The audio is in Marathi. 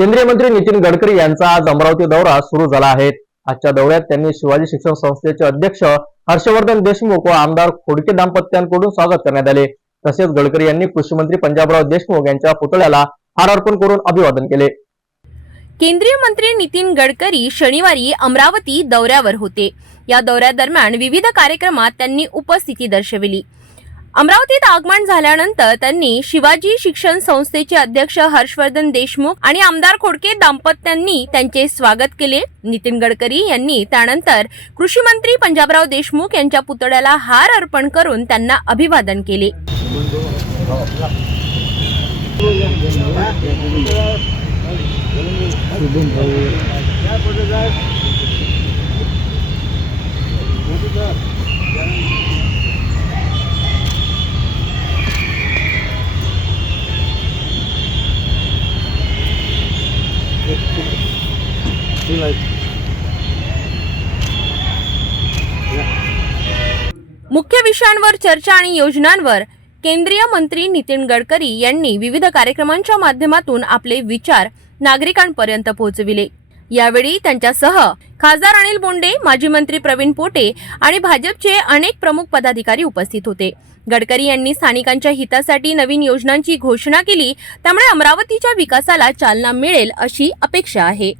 केंद्रीय मंत्री नितीन गडकरी यांचा आज अमरावती दौरा सुरू झाला आहे। आजच्या दौऱ्यात त्यांनी शिवाजी शिक्षण संस्थेचे अध्यक्ष हर्षवर्धन देशमुख व आमदार खोडके दाम्पत्यांकडून स्वागत करण्यात आले। तसेच गडकरी यांनी कृषी मंत्री पंजाबराव देशमुख यांच्या पुतळ्याला हार अर्पण करून अभिवादन केले। केंद्रीय मंत्री नितीन गडकरी शनिवारी अमरावती दौऱ्यावर होते। या दौऱ्यादरम्यान विविध कार्यक्रमात त्यांनी उपस्थिती दर्शविली। अमरावतीत आगमन झाल्यानंतर त्यांनी शिवाजी शिक्षण संस्थेचे अध्यक्ष हर्षवर्धन देशमुख आणि आमदार खोडके दाम्पत्यांनी त्यांचे स्वागत केले। नितीन गडकरी यांनी त्यानंतर कृषी मंत्री पंजाबराव देशमुख यांच्या पुतळ्याला हार अर्पण करून त्यांना अभिवादन केले। मुख्य विषयांवर चर्चा आणि योजनांवर केंद्रीय मंत्री नितीन गडकरी यांनी विविध कार्यक्रमांच्या माध्यमातून आपले विचार नागरिकांपर्यंत पोहोचविले। यावेळी त्यांच्यासह खासदार अनिल बोंडे, माजी मंत्री प्रवीण पोटे आणि भाजपचे अनेक प्रमुख पदाधिकारी उपस्थित होते। गडकरी यांनी स्थानिकांच्या हितासाठी नवीन योजनांची घोषणा केली, त्यामुळे अमरावतीच्या विकासाला चालना मिळेल अशी अपेक्षा आहे।